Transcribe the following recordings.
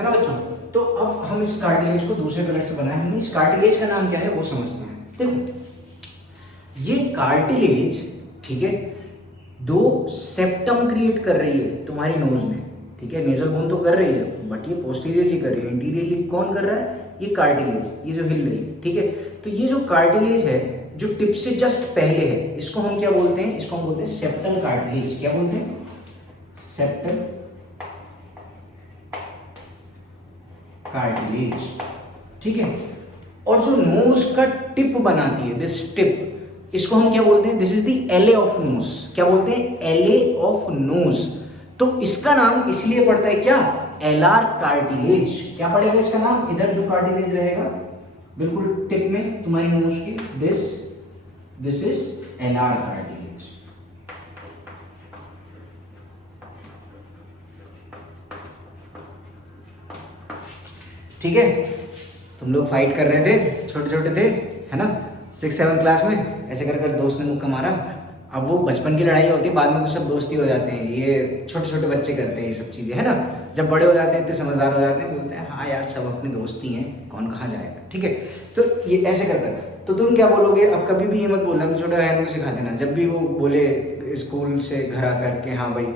है ना बच्चों। तो अब हम इस कार्टिलेज को दूसरे कलर से बनाए हमने, इस कार्टिलेज का नाम क्या है वो समझते हैं। देखो ये कार्टिलेज, ठीक है, दो सेप्टम क्रिएट कर रही है तुम्हारी नोज में, ठीक है, नेजल बोन तो कर रही है बट ये पोस्टीरियरली कर रही है, इंटीरियरली कौन कर रहा है, ये कार्टिलेज, ये जो हिल रही है, ठीक है। तो ये जो कार्टिलेज है जो टिप से जस्ट पहले है, इसको हम क्या बोलते हैं, इसको हम बोलते हैं सेप्टल कार्टिलेज। क्या बोलते हैं, सेप्टल कार्टिलेज, ठीक है। और जो नोज का टिप बनाती है, दिस टिप, इसको हम क्या बोलते हैं, दिस इज द एले ऑफ नोज। क्या बोलते हैं, एले ऑफ नोज। तो इसका नाम इसलिए पड़ता है क्या, एलार कार्टिलेज। क्या पड़ेगा इसका नाम, इधर जो कार्टिलेज रहेगा बिल्कुल टिप में तुम्हारी नोज की, दिस इज एलार कार्टिलेज। ठीक है, तुम लोग फाइट कर रहे थे, छोटे छोटे थे, है ना, 6-7 क्लास में, ऐसे कर कर दोस्त ने मुक्का मारा। अब वो बचपन की लड़ाई होती है, बाद में तो सब दोस्ती हो जाते हैं, ये छोटे छोटे बच्चे करते हैं ये सब चीज़ें, है ना। जब बड़े हो जाते हैं इतने समझदार हो जाते हैं, बोलते हैं हाँ यार सब अपने दोस्त ही हैं, कौन कहाँ जाएगा, ठीक है। तो ये ऐसे करता है। तो तुम क्या बोलोगे, अब कभी भी ये मत बोलना, मैं छोटे बहनों को सिखा देना, जब भी वो बोले स्कूल से घर आकर के हाँ भाई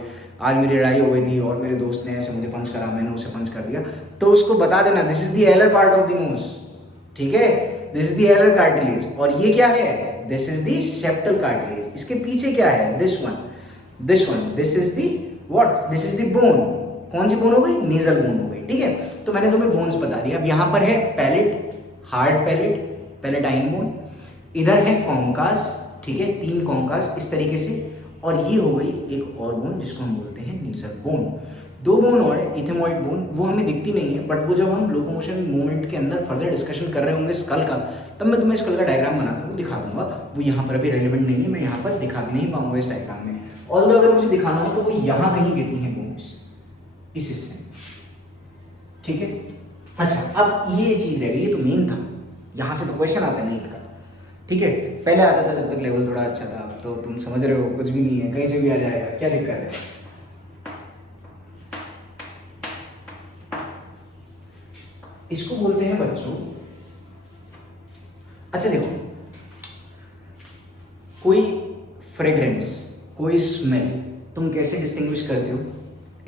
आज मेरी लड़ाई हो गई थी और मेरे दोस्त ने ऐसे मुझे पंच करा, मैंने उसे पंच कर दिया, तो उसको बता देना this is the alar part of the nose, ठीक है, this is the alar cartilage. और ये क्या है, this is the septal cartilage. इसके पीछे क्या है, this one, this is the what, this is the bone. कौन सी बोन हो गई, नेजल बोन हो गई, ठीक है। तो मैंने तुम्हें बोन्स बता दिया। अब यहाँ पर है palate, hard palate, palatine bone, इधर है कॉन्कास, ठीक है, 3 कॉन्कास इस तरीके से, और ये हो गई एक और बोन जिसको हम बोलते हैं नेजल बोन। 2 बोन और है, इथेमॉइड बोन, वो हमें दिखती नहीं है, बट वो जब हम लोकोमोशन मूवमेंट के अंदर फर्दर डिस्कशन कर रहे होंगे स्कल का, तब मैं तुम्हें स्कल का डायग्राम बनाकर वो दिखा दूंगा। वो यहाँ पर अभी रेलिवेंट नहीं है, मैं यहाँ पर दिखा भी नहीं पाऊंगा इस डायग्राम में। और अगर मुझे दिखाना हो तो वो यहाँ कहीं गिरती है बोन्स, इस हिस्से में, ठीक है। अच्छा, अब ये चीज रह गई, ये तो मेन था, यहाँ से तो क्वेश्चन आता है नीट का, ठीक है। पहले आता था जब तक लेवल थोड़ा अच्छा था, तो तुम समझ रहे हो कुछ भी नहीं है, कहीं से भी आ जाएगा, क्या दिक्कत है। इसको बोलते हैं बच्चों, अच्छा देखो, कोई फ्रेग्रेंस, कोई स्मेल तुम कैसे डिस्टिंग्विश करते हो,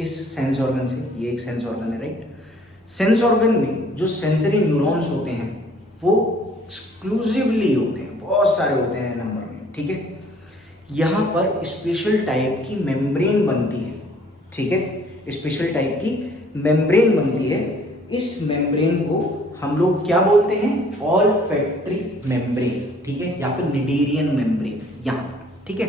इस सेंस ऑर्गन से। ये एक सेंस ऑर्गन है, राइट। सेंस ऑर्गन में जो सेंसरी न्यूरॉन्स होते हैं वो एक्सक्लूसिवली होते हैं, बहुत सारे होते हैं नंबर में, ठीक है। यहाँ पर स्पेशल टाइप की मेम्ब्रेन बनती है, ठीक है, स्पेशल टाइप की मेम्ब्रेन बनती है। इस मेम्ब्रेन को हम लोग क्या बोलते हैं, ऑलफैक्टरी मेम्ब्रेन, ठीक है, या फिर निडेरियन मेम्ब्रेन, यहाँ पर, ठीक है,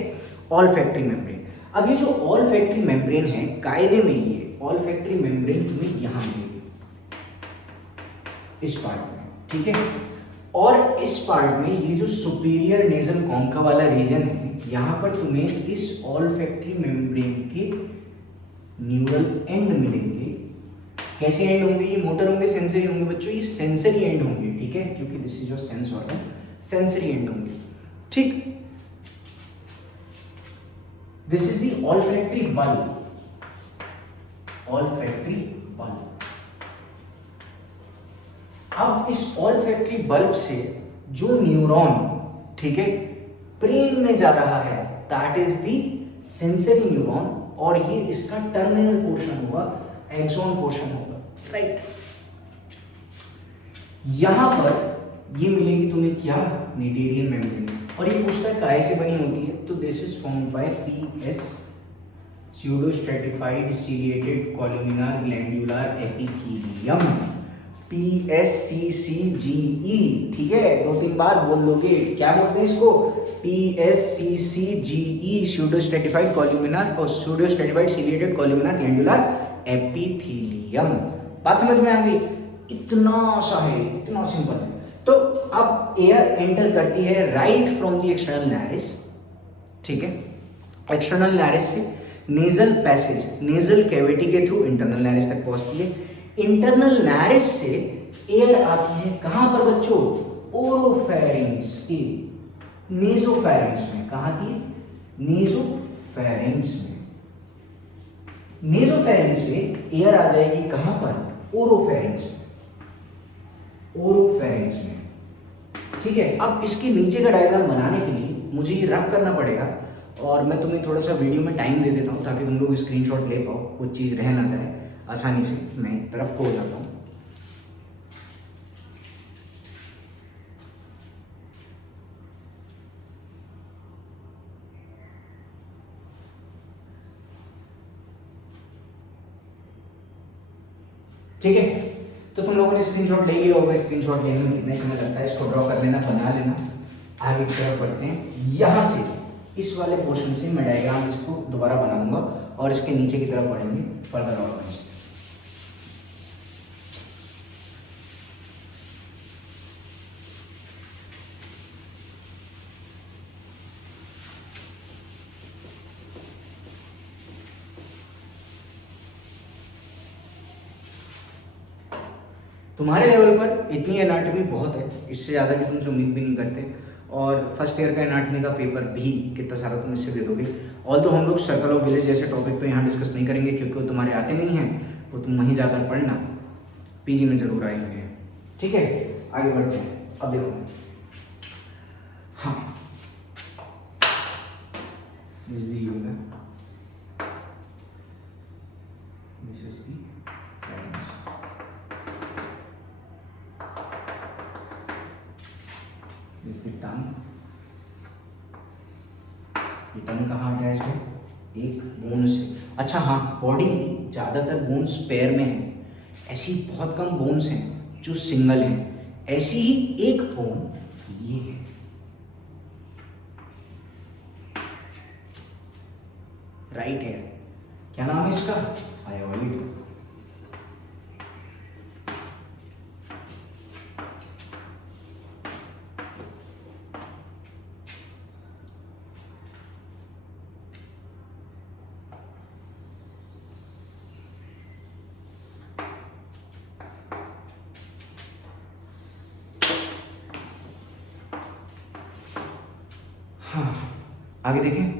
ऑलफैक्टरी मेम्ब्रेन। अब ये जो ऑलफैक्टरी मेम्ब्रेन है, कायदे में ये ऑलफैक्टरी मेम्ब्रेन तुम्हें यहाँ मिलेगी, इस पार्ट में, ठीक है। और इस पार्ट में ये जो सुपीरियर नेजल कॉन्का वाला रीजन है, यहाँ पर तुम्हें इस ऑलफैक्टरी मेम्ब्रेन के न्यूरल एंड मिलेंगे। कैसे एंड होंगे, ये मोटर होंगे, सेंसरी होंगे बच्चों, ये सेंसरी एंड होंगे, ठीक है, क्योंकि this is your sense organ, sensory end होंगे, ठीक। This is the olfactory bulb, olfactory bulb. अब इस ऑलफैक्टरी बल्ब से जो न्यूरॉन, ठीक है, ब्रेन में जा रहा है, that is the sensory neuron, और ये इसका टर्मिनल पोर्शन होगा, एक्सॉन पोर्शन होगा, राइट। यहां पर ये मिलेगी तुम्हें क्या, निडेरियन मेम्ब्रेन। और ये पूछता है काय से बनी होती है, तो this is formed by PS, pseudostratified ciliated columnar glandular epithelium, PSCCGE, ठीक है, 2-3 बार बोल दोगे। क्या बोलते हैं इसको, PSCCGE, pseudostratified columnar और pseudostratified ciliated columnar glandular epithelium। बात समझ में आ गई, इतना सा है, इतना सिंपल है। तो अब एयर एंटर करती है राइट फ्रॉम द एक्सटर्नल नैरिस, ठीक है, एक्सटर्नल नैरिस से नेजल पैसेज, नेजल कैविटी के थ्रू इंटरनल नैरिस तक पहुंचती है। इंटरनल नैरिस से एयर आती है कहां पर बच्चों, ओरोफेरिंग्स की, नेजोफेरिंग्स में। कहां आती है, नेजोफेरिंग्स में। नेजोफेरिंग्स से एयर आ जाएगी कहां पर, ओरोफेरिंग्स में। ठीक है, अब इसके नीचे का डायग्राम बनाने के लिए मुझे ये रब करना पड़ेगा, और मैं तुम्हें थोड़ा सा वीडियो में टाइम दे देता हूँ ताकि तुम लोग स्क्रीनशॉट ले पाओ, कुछ चीज़ रह ना जाए आसानी से। मैं एक तरफ को हो जाता हूँ। ठीक है, तो तुम लोगों ने स्क्रीनशॉट ले लिया होगा। स्क्रीनशॉट लेने में कितना समय लगता है, इसको ड्रॉ कर लेना, बना लेना। आगे की तरफ बढ़ते हैं। यहाँ से इस वाले पोर्शन से मैं डायग्राम इसको दोबारा बनाऊंगा और इसके नीचे की तरफ बढ़ेंगे फर्दर ऑर्गन्स। तुम्हारे लेवल पर इतनी एनाटॉमी बहुत है, इससे ज़्यादा की तुमसे उम्मीद भी नहीं करते। और फर्स्ट ईयर का एनाटॉमी का पेपर भी कितना सारा तुम इससे दे दोगे। ऑल तो हम लोग सर्कल ऑफ विलेज जैसे टॉपिक तो यहाँ डिस्कस नहीं करेंगे क्योंकि वो तुम्हारे आते नहीं हैं, वो तुम वहीं जाकर पढ़ना, पीजी में ज़रूर आएंगे। ठीक है, आगे बढ़ते हैं। अब देखो, हाँ, this is the uvula, this is the phalanx, this is the tongue. ये टंग कहाँ अटैच है, एक बोन से। अच्छा हाँ, बॉडी की ज़्यादातर बोन्स पैर में है, ऐसी बहुत कम बोन्स हैं जो सिंगल हैं। ऐसी ही एक बोन ये है, राइट है। क्या नाम है इसका, हायोइड। हाँ, आगे देखें।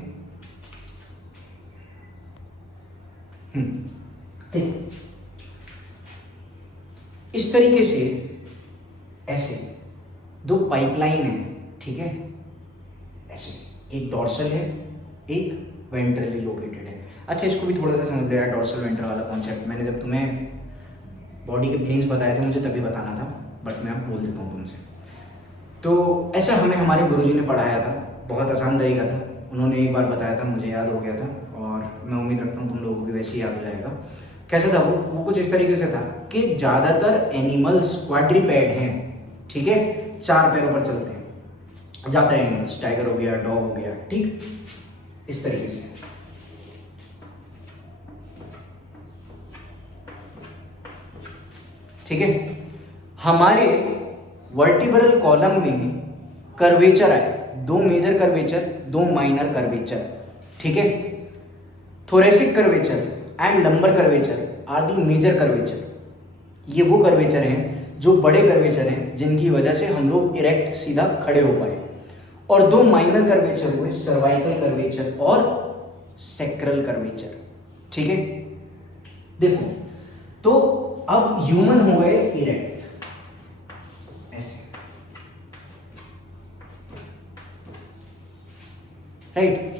ठीक, इस तरीके से ऐसे दो पाइपलाइन है। ठीक है, ऐसे एक डॉर्सल है, एक वेंट्रली लोकेटेड है। अच्छा, इसको भी थोड़ा सा समझ लिया, डॉर्सल वेंट्रल वाला कॉन्सेप्ट मैंने जब तुम्हें बॉडी के प्लेन्स बताए थे मुझे तभी बताना था, बट मैं अब बोल देता हूँ तुमसे। तो ऐसा हमें हमारे गुरुजी ने पढ़ाया था, बहुत आसान तरीका था, उन्होंने एक बार बताया था, मुझे याद हो गया था, और मैं उम्मीद रखता हूँ तुम लोगों को भी वैसे ही याद हो जाएगा। कैसे था वो कुछ इस तरीके से था कि ज़्यादातर एनिमल्स क्वाड्रीपैड हैं। ठीक है, 4 पैरों पर चलते हैं ज़्यादातर एनिमल्स, टाइगर हो गया, डॉग हो गया, ठीक, इस तरीके से। ठीक है, हमारे वर्टिब्रल कॉलम में कर्वेचर है, 2 मेजर कर्वेचर, 2 माइनर कर्वेचर। ठीक है, thoracic curvature and lumbar curvature are the major curvature. ये वो कर्वेचर हैं जो बड़े कर्वेचर हैं जिनकी वजह से हम लोग इरेक्ट सीधा खड़े हो पाए। और 2 माइनर कर्वेचर हुए सर्वाइकल कर्वेचर और सेक्रल कर्वेचर। ठीक है, देखो तो अब ह्यूमन हो गए इरेक्ट, ऐसे, राइट।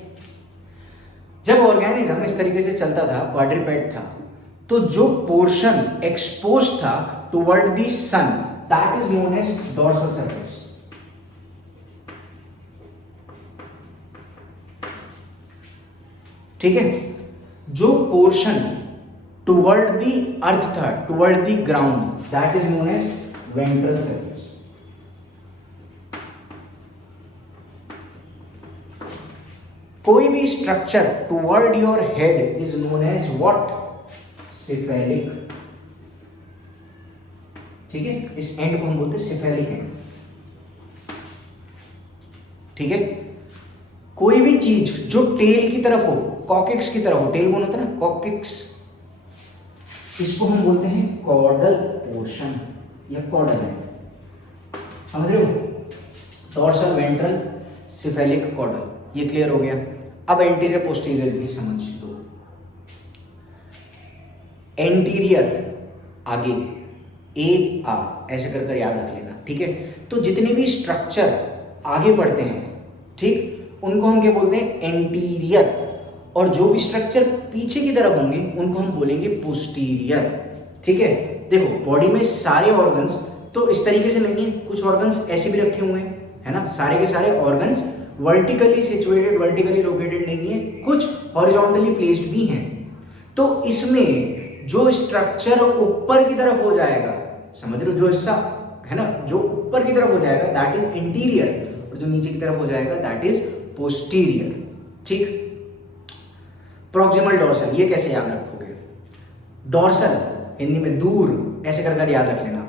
जब ऑर्गेनिज्म इस तरीके से चलता था, क्वाड्रीपेड था, तो जो पोर्शन एक्सपोज था toward the sun that is known as dorsal surface. ठीक है, जो पोर्शन टुवर्ड द अर्थ था, toward the ground, that is known as ventral surface. कोई भी structure toward your head is known as what, cephalic. ठीक है, इस and को हम बोलते हैं सिफेलिक एंड। ठीक है, कोई भी चीज जो टेल की तरफ हो, कॉकेक्स की तरफ हो, टेल बोन होता है ना, कॉकेक्स, इसको हम बोलते हैं कॉर्डल पोर्शन या कॉर्डल एंड। समझ रहे हो, डोर्सल, वेंट्रल, सिफेलिक, कॉर्डल, ये क्लियर हो गया। अब एंटीरियर पोस्टीरियर भी समझ दो। एंटीरियर आगे ए आ ऐसे कर कर याद रख लेना, ठीक है। तो जितने भी स्ट्रक्चर आगे बढ़ते हैं, ठीक, उनको हम क्या बोलते हैं, एंटीरियर, और जो भी स्ट्रक्चर पीछे की तरफ होंगे उनको हम बोलेंगे पोस्टीरियर, ठीक है। देखो बॉडी में सारे ऑर्गन्स तो इस तरीके से नहीं है, कुछ ऑर्गन्स ऐसे भी रखे हुए हैं, है ना, सारे के सारे organs vertically situated, vertically located नहीं है, कुछ हॉरिजॉन्टली प्लेस्ड भी हैं। तो इसमें जो स्ट्रक्चर ऊपर की तरफ हो जाएगा, समझ रहे हो, जो हिस्सा है ना जो ऊपर की तरफ हो जाएगा दैट इज इंटीरियर, और जो नीचे की तरफ हो जाएगा दैट इज पोस्टीरियर, ठीक। प्रॉक्सिमल डोर्सल, ये कैसे याद रखोगे, डोर्सल हिंदी में दूर ऐसे कर कर याद रख लेना।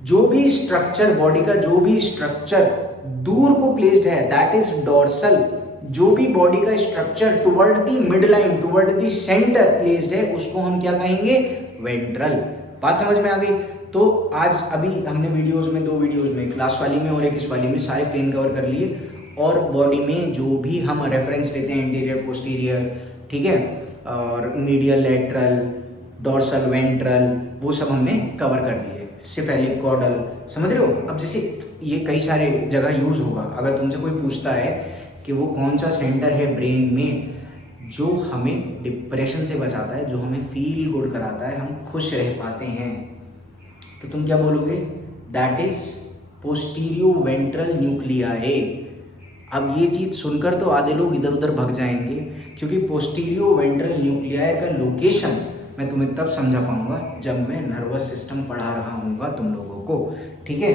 जो भी स्ट्रक्चर बॉडी का, जो भी स्ट्रक्चर दूर को प्लेस्ड है दैट इज डोर्सल। जो भी बॉडी का structure toward the mid line, toward the centre placed है उसको हम क्या कहेंगे, वेंट्रल। बात समझ में आ गई। तो आज अभी हमने वीडियोस में, 2 वीडियोस में, क्लास वाली में और एक इस वाली में सारे प्लेन कवर कर लिए, और बॉडी में जो भी हम रेफरेंस लेते हैं इंटीरियर पोस्टीरियर, ठीक है, और मीडियल लेटरल डोर्सल वेंट्रल, वो सब हमने कवर कर दिए। सिफेलिक कॉर्डल, समझ रहे हो। अब जैसे ये कई सारे जगह यूज होगा, अगर तुमसे कोई पूछता है कि वो कौन सा सेंटर है ब्रेन में जो हमें डिप्रेशन से बचाता है, जो हमें फील गुड कराता है, हम खुश रह पाते हैं, तो तुम क्या बोलोगे, दैट इज पोस्टीरियो वेंट्रल न्यूक्लियाए। अब ये चीज़ सुनकर तो आधे लोग इधर उधर भग जाएंगे, क्योंकि पोस्टीरियो वेंट्रल न्यूक्लियाए का लोकेशन मैं तुम्हें तब समझा पाऊंगा जब मैं नर्वस सिस्टम पढ़ा रहा हूँगा तुम लोगों को, ठीक है।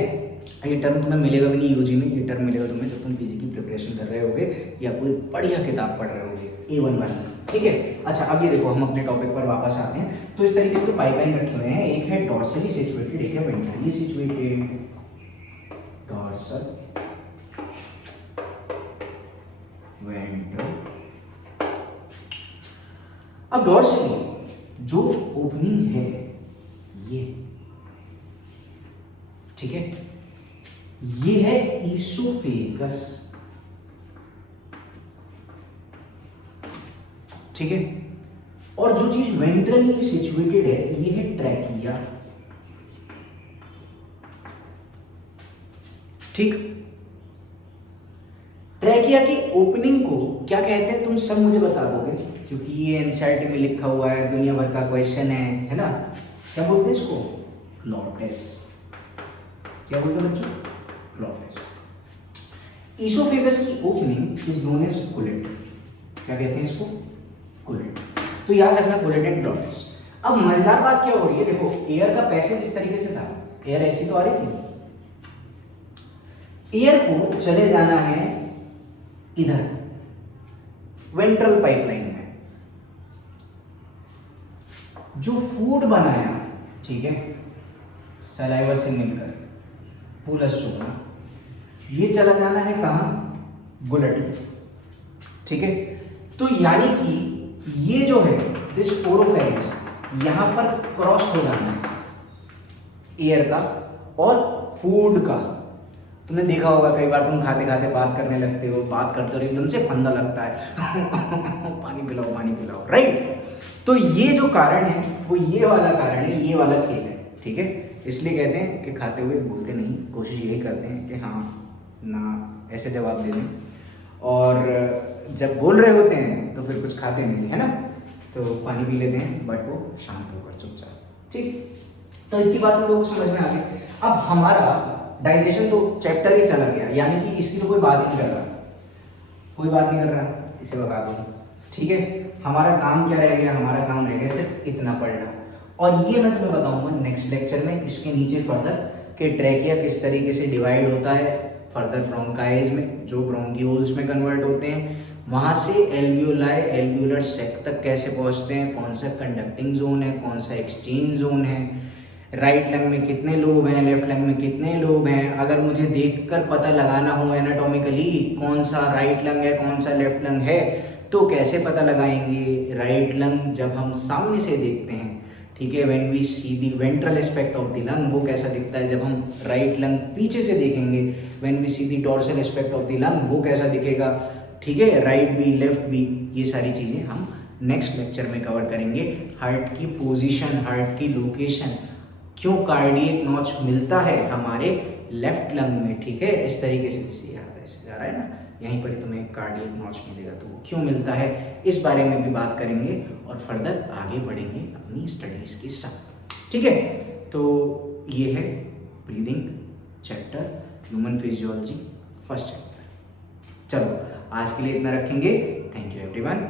ये टर्म तुम्हें मिलेगा भी नहीं यूजी में, ये टर्म मिलेगा तुम्हें जब तुम पीजी की प्रिपरेशन कर रहे होगे या कोई बढ़िया किताब पढ़ रहे होगे, A1 वाली, ठीक है। अच्छा अब ये देखो, हम अपने टॉपिक पर वापस आते हैं। तो इस तरीके से पाइपलाइन रखे हुए हैं, एक है डॉर्सली सिचुएटेड, एक है वेंट्रली सिचुएटेड, डॉर्सल वेंट्रल। अब डॉर्सली जो ओपनिंग है ये, ठीक है, ये है ईसोफेगस, ठीक है। और जो चीज वेंट्रली सिचुएटेड है ये है ट्रैकिया, ठीक। ट्रैकिया की ओपनिंग को क्या कहते हैं तुम सब मुझे बता दोगे, क्योंकि ये एनसीईआरटी में लिखा हुआ है, दुनिया भर का क्वेश्चन है ना। क्या बोलते हैं इसको, ग्लॉटिस। क्या बोलते हैं बच्चों, ग्लॉटिस। ईसोफेगस की opening is known as gullet. क्या कहते हैं इसको, गुलेट। तो याद रखना गुलेट एंड ग्लॉटिस। अब मजेदार बात क्या हो रही है, देखो एयर का पैसेज इस तरीके से था, एयर ऐसी तो आ रही थी, एयर को चले जाना है इधर वेंट्रल पाइपलाइन में, जो फूड बनाया, ठीक है, सलाइवा से मिलकर पूलस चूना, ये चला जाना है कहां, गुलेट, ठीक है। तो यानी कि ये जो है दिस ओरोफेरिंक्स यहां पर क्रॉस हो जाना है एयर का और फूड का। तुमने देखा होगा कई बार तुम खाते खाते बात करने लगते हो, बात करते हो एकदम से फंदा लगता है पानी पिलाओ पानी पिलाओ, राइट। तो ये जो कारण है वो ये वाला कारण है, ये वाला खेल है, ठीक है। इसलिए कहते हैं कि खाते हुए बोलते नहीं, कोशिश यही करते हैं कि हाँ ना ऐसे जवाब दे दें, और जब बोल रहे होते हैं तो फिर कुछ खाते नहीं, है ना, तो पानी पी लेते हैं, बट वो शांत होकर चुपचाप, ठीक। तो इतनी बात हम लोगों को समझ में आ गई। अब हमारा डाइजेशन तो चैप्टर ही चला गया, यानी कि इसकी तो कोई बात ही नहीं कर रहा, कोई बात नहीं कर रहा, इसे बता दूँ, ठीक है। हमारा काम क्या रह गया, हमारा काम रह गया सिर्फ इतना पढ़ना, और ये मैं तुम्हें बताऊंगा नेक्स्ट लेक्चर में, इसके नीचे फर्दर कि ट्रैकिया किस तरीके से डिवाइड होता है, फर्दर ब्रोंकाइज में जो ब्रोंक्यूल्स में कन्वर्ट होते हैं, वहाँ से एल्वियोलाई एल्वियोलर सेक तक कैसे पहुँचते हैं, कौन सा कंडक्टिंग जोन है, कौन सा एक्सचेंज जोन है, राइट लंग में कितने लोब हैं, लेफ्ट लंग में कितने लोब हैं। अगर मुझे देखकर पता लगाना हो एनाटॉमिकली कौन सा राइट लंग है कौन सा लेफ्ट लंग है, तो कैसे पता लगाएंगे, राइट लंग जब हम सामने से देखते हैं, ठीक है, when we see the ventral aspect of the lung, वो कैसा दिखता है, जब हम राइट लंग पीछे से देखेंगे, when we see the dorsal aspect of the lung, वो कैसा दिखेगा, ठीक है, राइट बी लेफ्ट बी, ये सारी चीज़ें हम नेक्स्ट लेक्चर में कवर करेंगे। हार्ट की पोजीशन, हार्ट की लोकेशन, क्यों कार्डियक नॉच मिलता है हमारे लेफ्ट लंग में, ठीक है। इस तरीके से जैसे यहाँ ऐसे जा रहा है ना, यहीं पर ही तुम्हें कार्डियक नॉच मिलेगा, तो वो क्यों मिलता है इस बारे में भी बात करेंगे और फर्दर आगे बढ़ेंगे अपनी स्टडीज के साथ, ठीक है। तो ये है breathing chapter, human physiology first chapter. चलो आज के लिए इतना रखेंगे। Thank you everyone.